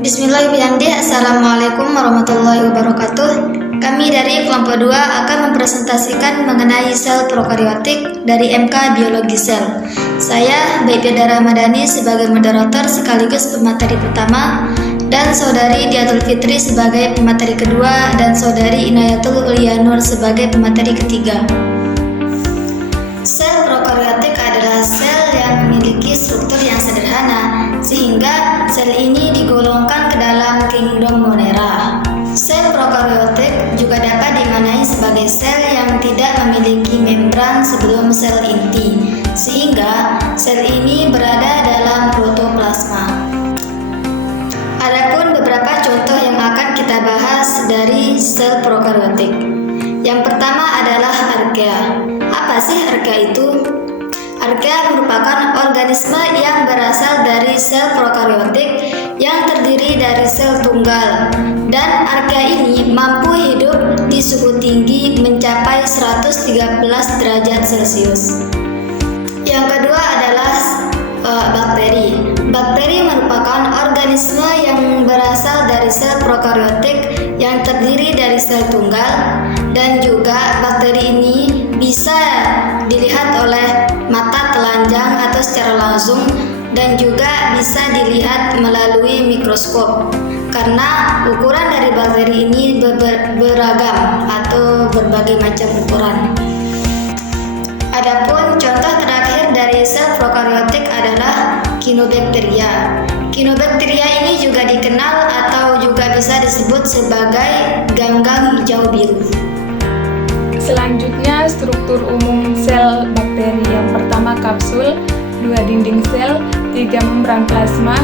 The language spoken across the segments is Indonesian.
Bismillahirrahmanirrahim. Assalamualaikum warahmatullahi wabarakatuh. Kami dari kelompok 2 akan mempresentasikan mengenai sel prokaryotik dari MK Biologi Sel. Saya Baik Firda Ramadhani sebagai moderator sekaligus pemateri pertama, dan Saudari Diatul Fitri sebagai pemateri kedua, dan Saudari Inayatul Ulianur sebagai pemateri ketiga. Sel prokaryotik adalah sel yang memiliki struktur yang sederhana, sehingga sel ini digolongkan ke dalam kingdom Monera. Sel prokaryotik juga dapat dimaknai sebagai sel yang tidak memiliki membran sebelum sel inti, sehingga sel ini berada dalam protoplasma. Adapun beberapa contoh yang akan kita bahas dari sel prokaryotik. Yang pertama adalah archaea. Apa sih archaea itu? Archaea merupakan organisme yang berasal dari sel prokaryotik yang terdiri dari sel tunggal, dan archaea ini mampu hidup di suhu tinggi mencapai 113 derajat Celcius. Yang kedua adalah bakteri. Bakteri merupakan organisme yang berasal dari sel prokaryotik yang terdiri dari sel tunggal, dan juga bakteri ini bisa dilihat oleh mata telanjang atau secara langsung, dan juga bisa dilihat melalui mikroskop karena ukuran dari bakteri ini beragam atau berbagai macam ukuran. Adapun contoh terakhir dari sel prokaryotik adalah Cyanobacteria. Cyanobacteria ini juga dikenal atau juga bisa disebut sebagai ganggang hijau biru. Selanjutnya, struktur umum sel bakteri. Yang pertama kapsul, 2 dinding sel, 3 membran plasma,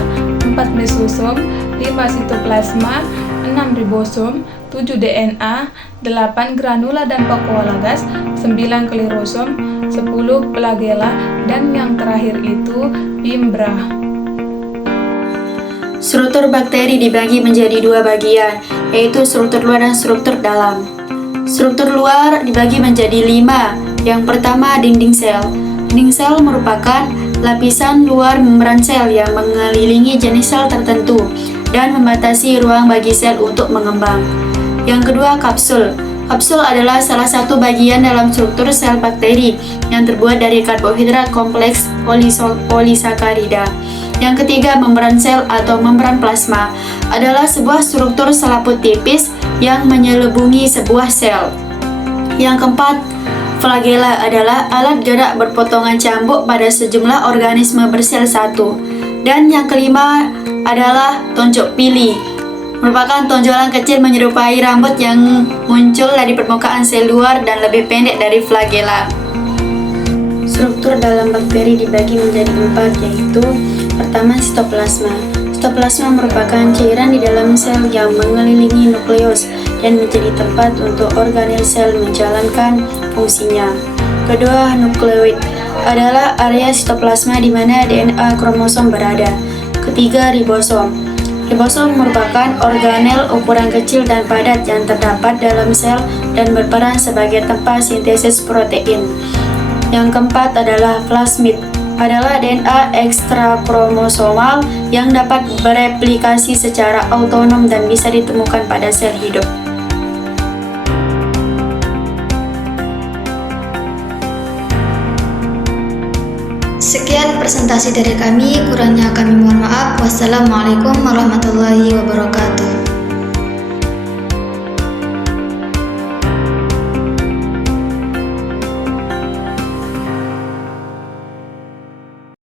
4 mesosom, 5 sitoplasma, 6 ribosom, 7 DNA, 8 granula dan vakuolagas, 9 klerosom, 10 flagella, dan yang terakhir itu fimbra. Struktur bakteri dibagi menjadi 2 bagian, yaitu struktur luar dan struktur dalam. Struktur luar dibagi menjadi 5. Yang pertama, dinding sel. Dinding sel merupakan lapisan luar membran sel yang mengelilingi jenis sel tertentu dan membatasi ruang bagi sel untuk mengembang. Yang kedua, kapsul. Kapsul adalah salah satu bagian dalam struktur sel bakteri yang terbuat dari karbohidrat kompleks polisakarida. Yang ketiga, membran sel atau membran plasma adalah sebuah struktur selaput tipis yang menyelubungi sebuah sel. Yang keempat, flagella adalah alat gerak berpotongan cambuk pada sejumlah organisme bersel satu. Dan yang kelima adalah tonjok pili, merupakan tonjolan kecil menyerupai rambut yang muncul dari permukaan sel luar dan lebih pendek dari flagella. Struktur dalam bakteri dibagi menjadi 4, yaitu pertama, sitoplasma. Sitoplasma merupakan cairan di dalam sel yang mengelilingi nukleus dan menjadi tempat untuk organel sel menjalankan fungsinya. Kedua, nukleoid adalah area sitoplasma di mana DNA kromosom berada. Ketiga, ribosom. Ribosom merupakan organel ukuran kecil dan padat yang terdapat dalam sel dan berperan sebagai tempat sintesis protein. Yang keempat adalah plasmid, adalah DNA ekstrakromosomal yang dapat bereplikasi secara autonom dan bisa ditemukan pada sel hidup. Sekian presentasi dari kami, kurangnya kami mohon maaf. Wassalamualaikum warahmatullahi wabarakatuh.